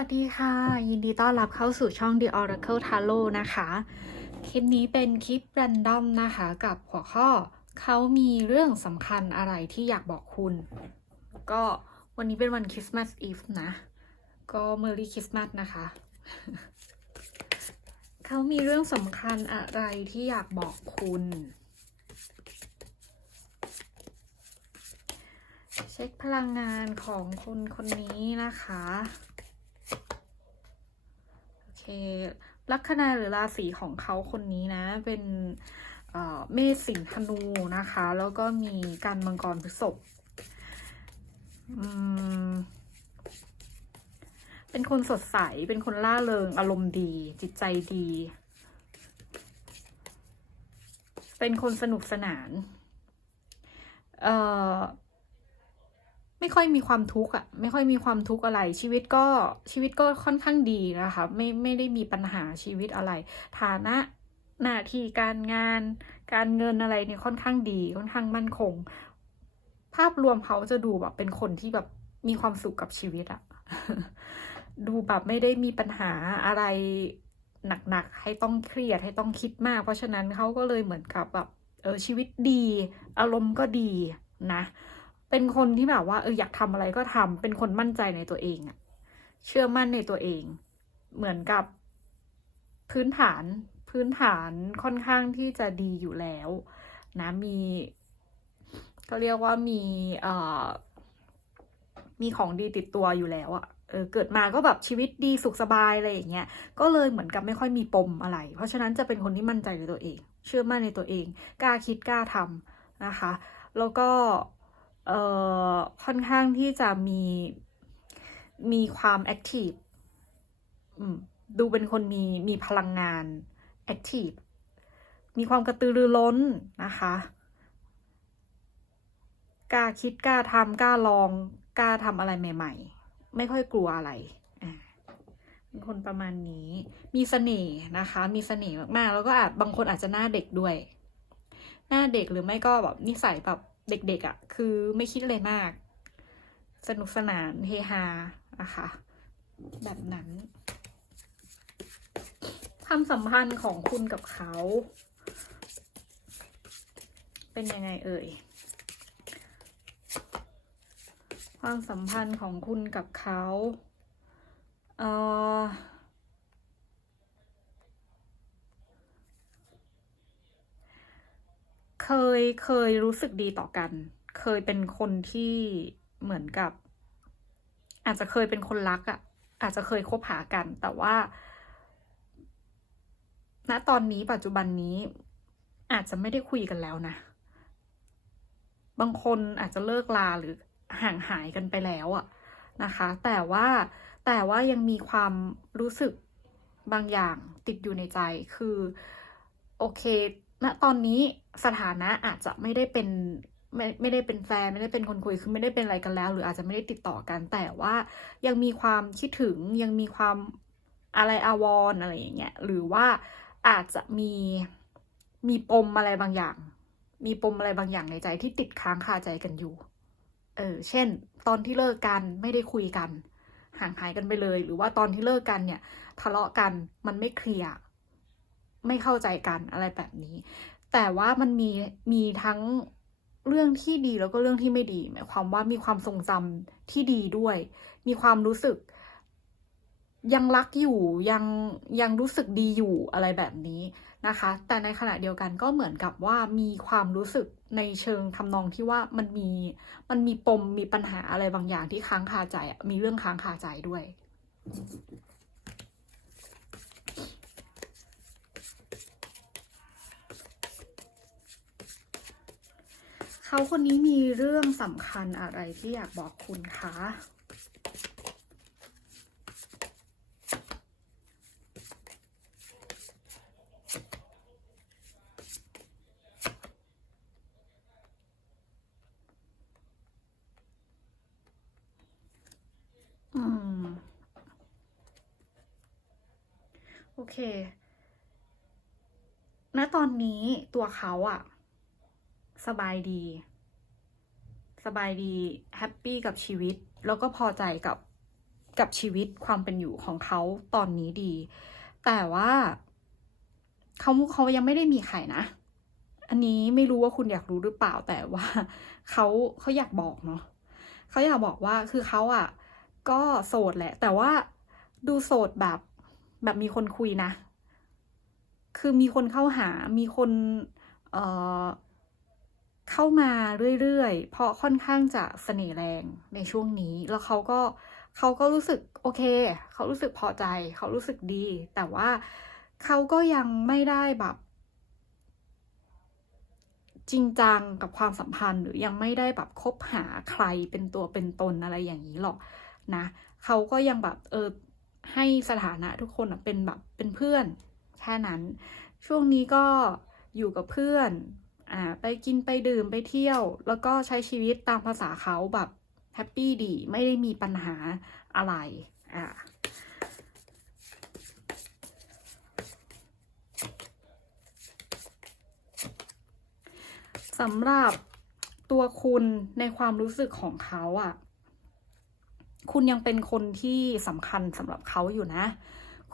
วัสดีค่ะ ยินดีต้อนรับเข้าสู่ช่อง The Oracle Tarot นะคะ คลิปนี้เป็นคลิป r รนดอมนะคะ กับหัวข้อเขามีเรื่องสำคัญอะไรที่อยากบอกคุณ ก็วันนี้เป็นวันคริสต์มาสอีฟนะ ก็เมอรี่คริสต์มาสนะคะ เขามีเรื่องสำคัญอะไรที่อยากบอกคุณ เช็คพลังงานของคนคนนี้นะคะ ลัคนาหรือราศีของเขาคนนี้นะ เป็นเมษสิงห์ธนูนะคะ แล้วก็มีการมังกรพฤษภเป็นคนสดใส เป็นคนล่าเริง อารมณ์ดี จิตใจดี เป็นคนสนุกสนาน เอ่อ ไม่ค่อยมีความทุกข์อะไม่ค่อยมีความทุกข์อะไร ชีวิตก็ชีวิตก็ค่อนข้างดีนะคะ ไม่ไม่ได้มีปัญหาชีวิตอะไร ฐานะหน้าที่การงาน การเงินอะไรเนี่ยค่อนข้างดีค่อนข้างมั่นคง ภาพรวมเขาจะดูแบบเป็นคนที่แบบมีความสุขกับชีวิตอะดูแบบไม่ได้มีปัญหาอะไรหนักๆให้ต้องเครียดให้ต้องคิดมาก เพราะฉะนั้นเขาก็เลยเหมือนกับแบบเออชีวิตดี อารมณ์ก็ดีนะ เป็นคนที่แบบว่าเอออยากทำอะไรก็ทำเป็นคนมั่นใจในตัวเองอะเชื่อมั่นในตัวเอง เหมือนกับพื้นฐานพื้นฐานค่อนข้างที่จะดีอยู่แล้ว นะมีก็เรียกว่ามีเอ่อมีของดีติดตัวอยู่แล้วอะเออเกิดมาก็แบบชีวิตดีสุขสบายอะไรอย่างเงี้ย ก็เลยเหมือนกับไม่ค่อยมีปมอะไร เพราะฉะนั้นจะเป็นคนที่มั่นใจในตัวเอง เชื่อมั่นในตัวเอง กล้าคิดกล้าทำนะคะ แล้วก็ เอ่อค่อนข้างที่จะมีมีความแอคทีฟดูเป็นคนมีมีพลังงานแอคทีฟมีความกระตือรือร้นนะคะกล้าคิดกล้าทำกล้าลองกล้าทำอะไรใหม่ ๆ ไม่ค่อยกลัวอะไรเป็นคนประมาณนี้ มีเสน่ห์นะคะ มีเสน่ห์มากๆ แล้วก็อาจบางคนอาจจะหน้าเด็กด้วย หน้าเด็กหรือไม่ก็แบบนิสัยแบบ เด็กๆอะ่ะ คือไม่คิดเลยมาก สนุกสนานเฮฮานะคะแบบนั้นความสัมพันธ์ของคุณกับเขา เป็นยังไงเอ่ย ความสัมพันธ์ของคุณกับเขา เอ่อ เคยเคยรู้สึกดีต่อกัน เคยเป็นคนที่เหมือนกับ อาจจะเคยเป็นคนรักอะ่ะ อาจจะเคยคบหากัน แต่ว่าณตอนนี้ปัจจุบันนี้อาจจะไม่ได้คุยกันแล้วนะ บางคนอาจจะเลิกลาหรือห่างหายกันไปแล้วอะนะคะ แต่ว่าแต่ว่ายังมีความรู้สึกบางอย่างติดอยู่ในใจคือ โอเค ณตอนนี้สถานะอาจจะไม่ได้เป็นไม่ไม่ได้เป็นแฟนไม่ได้เป็นคนคุยคือไม่ได้เป็นอะไรกันแล้ว หรืออาจจะไม่ได้ติดต่อกันแต่ว่ายังมีความคิดถึงยังมีความอะไรอาวรณ์อะไรอย่างเงี้ยหรือว่าอาจจะมีมีปมอะไรบางอย่าง มีปมอะไรบางอย่างในใจที่ติดค้างคาใจกันอยู่เออเช่น ตอนที่เลิกกันไม่ได้คุยกัน ห่างหายกันไปเลย หรือว่าตอนที่เลิกกันเนี่ย ทะเลาะกันมันไม่เคลียร์ ไม่เข้าใจกันอะไรแบบนี้ แต่ว่ามันมีมีทั้งเรื่องที่ดีแล้วก็เรื่องที่ไม่ดี หมายความว่ามีความทรงจำที่ดีด้วย มีความรู้สึก ยังรักอยู่ยังยังรู้สึกดีอยู่อะไรแบบนี้นะคะ แต่ในขณะเดียวกันก็เหมือนกับว่ามีความรู้สึกในเชิงทำนองที่ว่ามันมีมันมีปมมีปัญหาอะไรบางอย่างที่ค้างคาใจมีเรื่องค้างคาใจด้วย เขาคนนี้มีเรื่องสำคัญอะไรที่อยากบอกคุณคะอืมโอเค ณ ตอนนี้ตัวเขาอะ สบายดี สบายดีแฮปปี้กับชีวิต แล้วก็พอใจกับกับชีวิตความเป็นอยู่ของเขาตอนนี้ดี แต่ว่าเขาเขายังไม่ได้มีใครนะ อันนี้ไม่รู้ว่าคุณอยากรู้หรือเปล่าแต่ว่าเขาเขาอยากบอกเนาะเขาอยากบอกว่าคือเขาอะก็โสดแหละ แต่ว่าดูโสดแบบแบบมีคนคุยนะ คือมีคนเข้าหา มีคน เอ่อ เข้ามาเรื่อยๆ เพราะค่อนข้างจะเสน่ห์แรงในช่วงนี้ แล้วเขาก็เขาก็รู้สึกโอเค เขารู้สึกพอใจ เขารู้สึกดี แต่ว่าเขาก็ยังไม่ได้แบบ จริงจังกับความสัมพันธ์ หรือยังไม่ได้แบบคบหาใครเป็นตัวเป็นตนอะไรอย่างนี้หรอกนะ เขาก็ยังแบบเออให้สถานะทุกคนเป็นแบบเป็นเพื่อนแค่นั้น ช่วงนี้ก็อยู่กับเพื่อน อ่าไปกินไปดื่มไปเที่ยว แล้วก็ใช้ชีวิตตามภาษาเขาแบบแฮปปี้ดีไม่ได้มีปัญหาอะไรอ่าสำหรับตัวคุณในความรู้สึกของเขาอะ่ะ คุณยังเป็นคนที่สำคัญสำหรับเขาอยู่นะ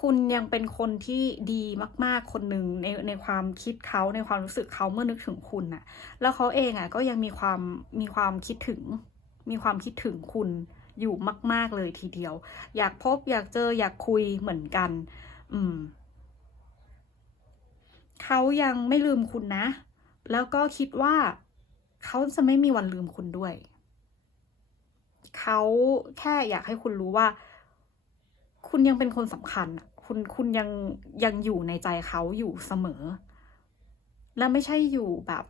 คุณยังเป็นคนที่ดีมาก ๆ คนหนึ่งในในความคิดเขาในความรู้สึกเขาเมื่อนึกถึงคุณน่ะ แล้วเขาเองอะก็ยังมีความมีความคิดถึง มีความคิดถึงคุณอยู่มาก ๆ เลยทีเดียว อยากพบอยากเจออยากคุยเหมือนกัน อืม เขายังไม่ลืมคุณนะ แล้วก็คิดว่าเขาจะไม่มีวันลืมคุณด้วย เขาแค่อยากให้คุณรู้ว่า คุณยังเป็นคนสำคัญคุณคุณยังยังอยู่ในใจเขาอยู่เสมอ และไม่ใช่อยู่แบบ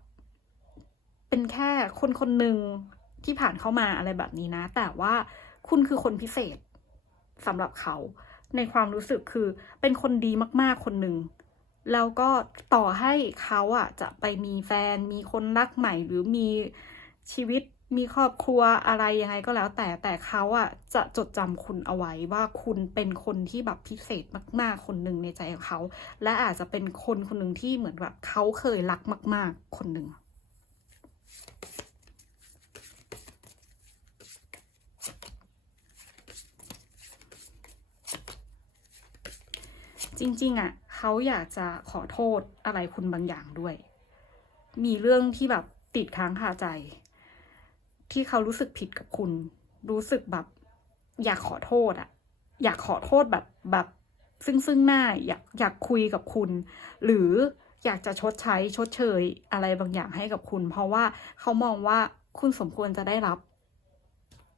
เป็นแค่คนคนหนึ่งที่ผ่านเข้ามาอะไรแบบนี้นะ แต่ว่าคุณคือคนพิเศษสำหรับเขา ในความรู้สึกคือเป็นคนดีมาก ๆ คนหนึ่งแล้วก็ต่อให้เขาอะจะไปมีแฟนมีคนรักใหม่หรือมีชีวิต มีครอบครัวอะไรยังไงก็แล้ว แต่แต่เขาอะจะจดจำคุณเอาไว้ว่าคุณเป็นคนที่แบบพิเศษมาก ๆ คนหนึ่งในใจของเขา และอาจจะเป็นคนคนหนึ่งที่เหมือนแบบเขาเคยรักมาก ๆ คนหนึ่งจริง ๆอะเขาอยากจะขอโทษอะไรคุณบางอย่างด้วย มีเรื่องที่แบบติดค้างคาใจ ที่เขารู้สึกผิดกับคุณ รู้สึกแบบ อยากขอโทษอะอยากขอโทษแบบแบบซึ่งซึ่งหน้าอยากอยากคุยกับคุณ หรืออยากจะชดใช้ชดเชยอะไรบางอย่างให้กับคุณ เพราะว่าเขามองว่าคุณสมควรจะได้รับ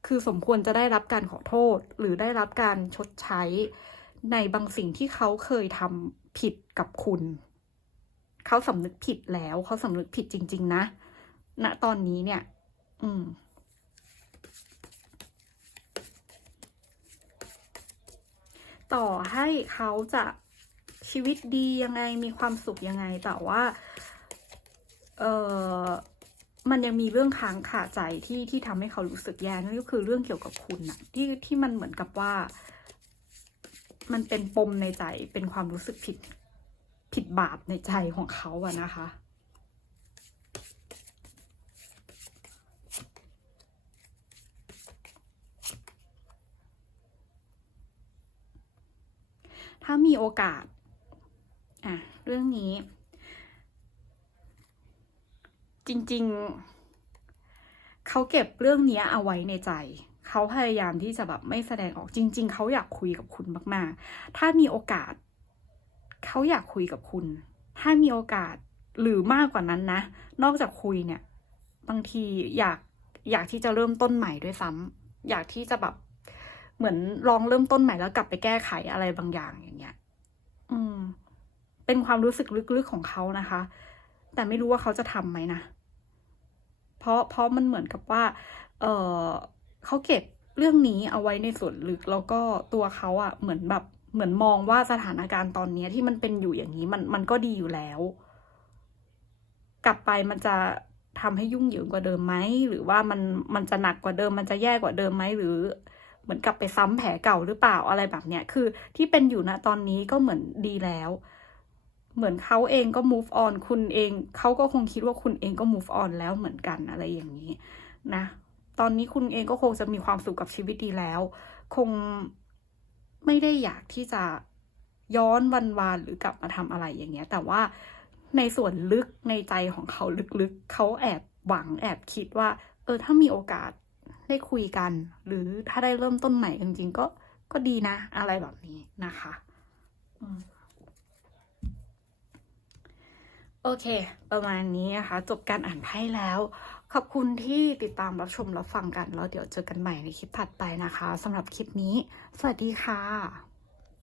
คือสมควรจะได้รับการขอโทษ หรือได้รับการชดใช้ในบางสิ่งที่เขาเคยทำผิดกับคุณ เขาสำนึกผิดแล้ว เขาสำนึกผิดจริง ๆ นะณตอนนี้เนี่ย อืมต่อให้เขาจะชีวิตดียังไงมีความสุขยังไง แต่ว่าเออมันยังมีเรื่องค้างคาใจที่ที่ทำให้เขารู้สึกแย่นั่นก็คือเรื่องเกี่ยวกับคุณนะที่ที่มันเหมือนกับว่า มันเป็นปมในใจเป็นความรู้สึกผิดผิดบาปในใจของเขาอะนะคะ ถ้ามีโอกาส อะ เรื่องนี้ จริง ๆ เขาเก็บเรื่องนี้เอาไว้ในใจ เขาพยายามที่จะแบบไม่แสดงออก จริง ๆ เขาอยากคุยกับคุณมาก ๆ ถ้ามีโอกาส เขาอยากคุยกับคุณ ถ้ามีโอกาสหรือมากกว่านั้นนะ นอกจากคุยเนี่ย บางทีอยากอยากที่จะเริ่มต้นใหม่ด้วยซ้ำอยากที่จะแบบ เหมือนลองเริ่มต้นใหม่แล้วกลับไปแก้ไขอะไรบางอย่างอย่างเงี้ย อืม เป็นความรู้สึกลึกๆของเขานะคะ แต่ไม่รู้ว่าเขาจะทำไหมนะ เพราะเพราะมันเหมือนกับว่า เออเขาเก็บเรื่องนี้เอาไว้ในส่วนลึกแล้วก็ตัวเขาอะ่ะเหมือนแบบเหมือนมองว่าสถานการณ์ตอนนี้ที่มันเป็นอยู่อย่างนี้มันมันก็ดีอยู่แล้ว กลับไปมันจะทำให้ยุ่งเหยิงกว่าเดิมไหมหรือว่ามันมันจะหนักกว่าเดิม มันจะแย่กว่าเดิมไหมหรือ เหมือนกลับไปซ้ำแผลเก่าหรือเปล่าอะไรแบบเนี้ยคือที่เป็นอยู่นะตอนนี้ก็เหมือนดีแล้ว เหมือนเขาเองก็ move on คุณเองเขาก็คงคิดว่าคุณเองก็ move on แล้วเหมือนกันอะไรอย่างนี้นะ ตอนนี้คุณเองก็คงจะมีความสุขกับชีวิตดีแล้ว คงไม่ได้อยากที่จะย้อนวันวานหรือกลับมาทำอะไรอย่างเงี้ย แต่ว่าในส่วนลึกในใจของเขาลึกๆ เขาแอบหวังแอบคิดว่า เออถ้ามีโอกาส ได้คุยกัน หรือถ้าได้เริ่มต้นใหม่จริงๆก็ก็ดีนะ อะไรแบบนี้นะคะอโอเค ประมาณนี้นะคะ จบการอ่านไพ่แล้ว ขอบคุณที่ติดตามรับชมรับฟังกัน แล้วเดี๋ยวเจอกันใหม่ในคลิปถัดไปนะคะสำหรับคลิปนี้ สวัสดีค่ะ